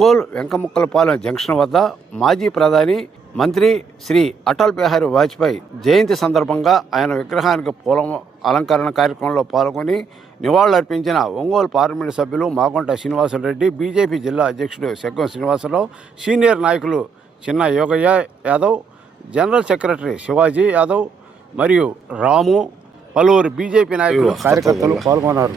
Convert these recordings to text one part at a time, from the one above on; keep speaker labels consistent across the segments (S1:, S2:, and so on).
S1: Ongole వెంకముక్కలపాలెం junction వద్ద మాజీ ప్రధాని మంత్రి శ్రీ అటల్ బిహారీ వాజ్పేయి జయంతి సందర్భంగా ఆయన విగ్రహానికి పూల అలంకరణ కార్యక్రమంలో పాల్గొని నివాళులర్పించిన ఒంగోలు పార్లమెంటు సభ్యులు మాగుంట శ్రీనివాసరెడ్డి బీజేపీ జిల్లా అధ్యక్షుడు సెగ్గం శ్రీనివాసరావు సీనియర్ నాయకులు చిన్న యోగయ్య యాదవ్ జనరల్ సెక్రటరీ శివాజీ యాదవ్ మరియు రాము పలువురు బీజేపీ నాయకులు కార్యకర్తలు పాల్గొన్నారు.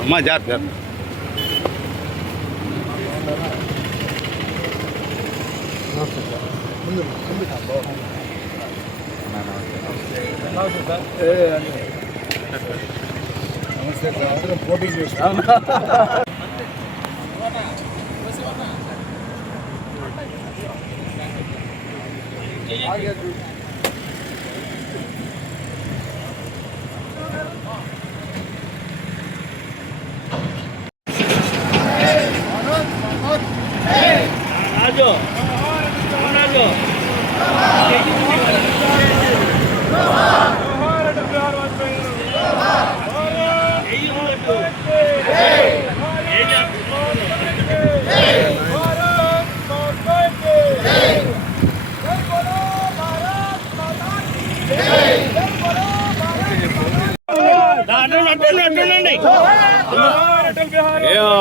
S1: అమ్మా జాత్
S2: జాత్ నమస్తే పోటీ చేస్తాం Yeah, I got you.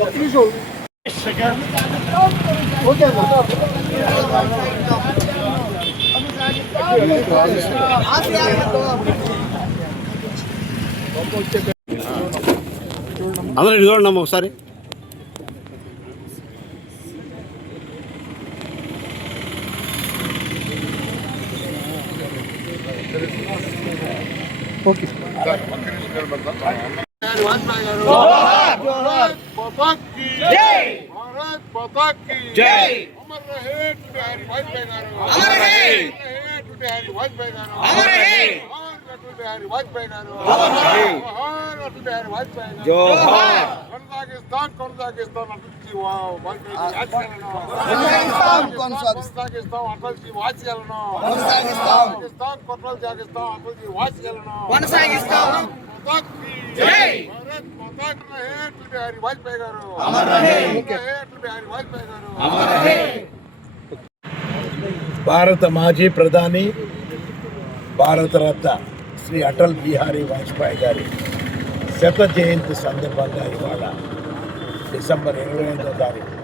S3: Bakmış oldu. Şeker. O geldi.
S1: అందరూ ఇది చూడండి ఒకసారి
S3: ఓకే माता की जय अमर रहे बिहारी वाजपेयी गारू अमर रहे बिहारी वाजपेयी गारू अमर रहे అటల్ బిహారీ వాజ్పేయి గారు మహాన్ అటల్ బిహారీ వాజ్పేయి గారు
S1: జోహార్.
S3: కొనసాగిస్తాం కొనసాగిస్తాం అటల్జీ వా- వాజ్పేయి ఆశయాలను కొనసాగిస్తాం కొనసాగిస్తాం అటల్జీ వాచ్యాలను కొనసాగిస్తాం కొనసాగిస్తాం అటల్జీ వాచ్యాలను కొనసాగిస్తాం జై భారత్
S4: భారత మాజీ ప్రధాని భారతరత్న శ్రీ అటల్ బిహారీ వాజ్పేయి గారి శత జయంతి సందర్భంగా ఇవాళ డిసెంబర్ ఇరవై ఐదో తారీఖు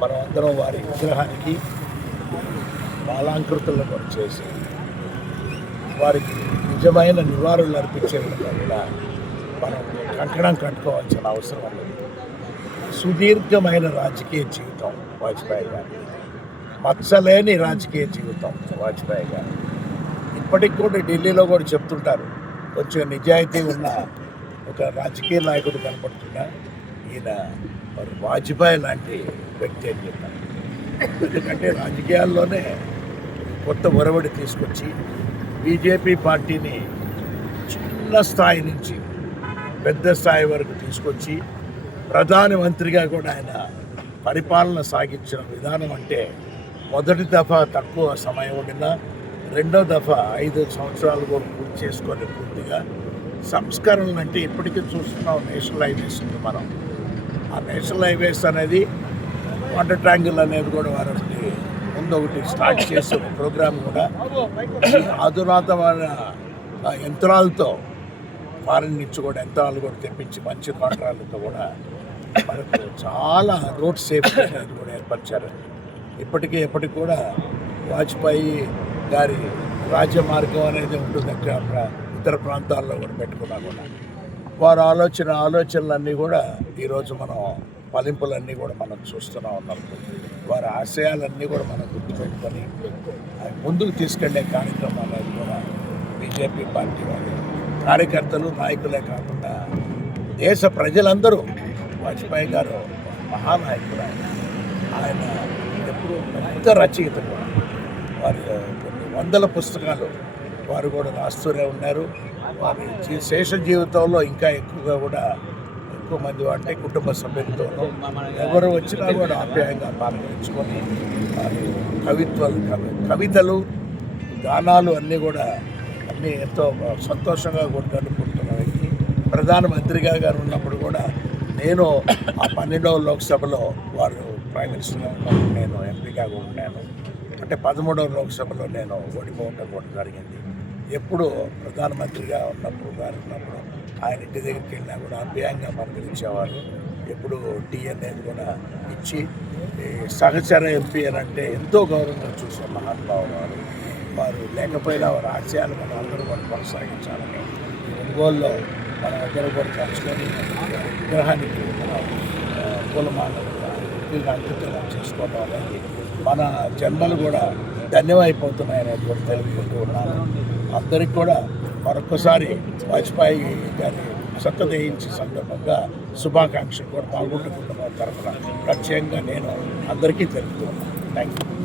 S4: మనం అందరం వారి విగ్రహానికి బాలాంకృతులను చేసి వారికి నిజమైన నివాళులు అర్పించే విధంగా మనం కట్టుకోవాల్సిన అవసరం ఉంది సుదీర్ఘమైన రాజకీయ జీవితం వాజ్పేయి గారు. మచ్చలేని రాజకీయ జీవితం వాజ్పేయి గారు. ఇప్పటికి కూడా ఢిల్లీలో కూడా చెప్తుంటారు కొంచెం నిజాయితీ ఉన్న ఒక రాజకీయ నాయకుడు కనపడుతున్నా. ఈయన మరి వాజ్పేయి లాంటి వ్యక్తి అని చెప్పారు. ఎందుకంటే రాజకీయాల్లోనే కొత్త ఒరవడి తీసుకొచ్చి బీజేపీ పార్టీని చిన్న స్థాయి నుంచి పెద్ద స్థాయి వరకు తీసుకొచ్చి ప్రధానమంత్రిగా కూడా ఆయన పరిపాలన సాగించిన విధానం అంటే మొదటి దఫా తక్కువ సమయం ఉండినా రెండో దఫా ఐదు సంవత్సరాలు కూడా పూర్తి చేసుకొని పూర్తిగా సంస్కరణలు అంటే ఇప్పటికీ చూస్తున్నాం నేషనల్ హైవేస్ ఉంది మనం. ఆ నేషనల్ హైవేస్ అనేది వాటర్ ట్యాంగిల్ అనేది కూడా వారు ముందు ఒకటి స్టార్ట్ చేసే ఒక ప్రోగ్రామ్ కూడా అధునాతమైన యంత్రాలతో ఫారిన్ నుంచి కూడా యంత్రాలు కూడా తెప్పించి మంచి కాంట్రాక్టులతో కూడా మనకు చాలా రోడ్ సేఫ్టీ అనేది కూడా ఏర్పరిచారు. ఇప్పటికీ ఎప్పటికి కూడా వాజ్పేయి గారి రాజ్య మార్గం అనేది ఉంటుంది అక్కడ ఇతర ప్రాంతాల్లో కూడా పెట్టుకున్నా కూడా. వారి ఆలోచన ఆలోచనలన్నీ కూడా ఈరోజు మనం ఫలింపులన్నీ కూడా మనం చూస్తూనే ఉన్నాం వారి ఆశయాలన్నీ కూడా మనం గుర్తుపెట్టుకొని ముందుకు తీసుకెళ్ళే కార్యక్రమాలు అవి కూడా బీజేపీ పార్టీ వాళ్ళు కార్యకర్తలు నాయకులే కాకుండా దేశ ప్రజలందరూ వాజ్పేయి గారు మహానాయకుడు ఆయన. ఆయన ఎప్పుడు పెద్ద రచయిత కూడా. వారి కొన్ని వందల పుస్తకాలు వారు కూడా రాస్తూనే ఉన్నారు. వారి శేష జీవితంలో ఇంకా ఎక్కువగా కూడా ఎక్కువ మంది అంటే కుటుంబ సభ్యులతోనూ ఎవరు వచ్చినా కూడా ఆప్యాయంగా పాల్గొంచుకొని వారి కవిత్వాలు కవి కవితలు గానాలు అన్నీ కూడా వాటిని ఎంతో సంతోషంగా కూడా వ్యక్తి. ప్రధానమంత్రిగా గారు ఉన్నప్పుడు కూడా నేను ఆ పన్నెండవ లోక్సభలో వారు ప్రైమ్ మినిస్టర్గా ఉన్నప్పుడు నేను ఎంపీగా కూడా ఉన్నాను. అంటే పదమూడవ లోక్సభలో నేను ఓడిపోవటం కూడా జరిగింది. ఎప్పుడు ప్రధానమంత్రిగా ఉన్నప్పుడు గారు ఉన్నప్పుడు ఆయన ఇంటి దగ్గరికి వెళ్ళినా కూడా అభ్యాయంగా పలకరించేవారు ఎప్పుడు టీ అనేది కూడా ఇచ్చి సహచర ఎంపీ అని అంటే ఎంతో గౌరవంగా చూసే మహానుభావులు. వారు లేకపోయినా వారి ఆశయాలు మనం అందరూ కూడా కొనసాగించాలని. ఒంగోలులో మన దగ్గర కూడా కలుసుకొని విగ్రహానికి మనం ఆ, అంకితం చేసుకోవడం అనేది మన జన్మలు కూడా ధన్యమైపోతున్నాయని కూడా తెలుపుకుంటూ ఉన్నాను అందరికి కూడా మరొకసారి వాజ్పేయి గారి సత్తదేయించే సందర్భంగా శుభాకాంక్షలు కూడా పాల్గొంటుకుంటున్న తరఫున ప్రత్యేకంగా నేను అందరికీ తెలుపుతున్నాను. Thank you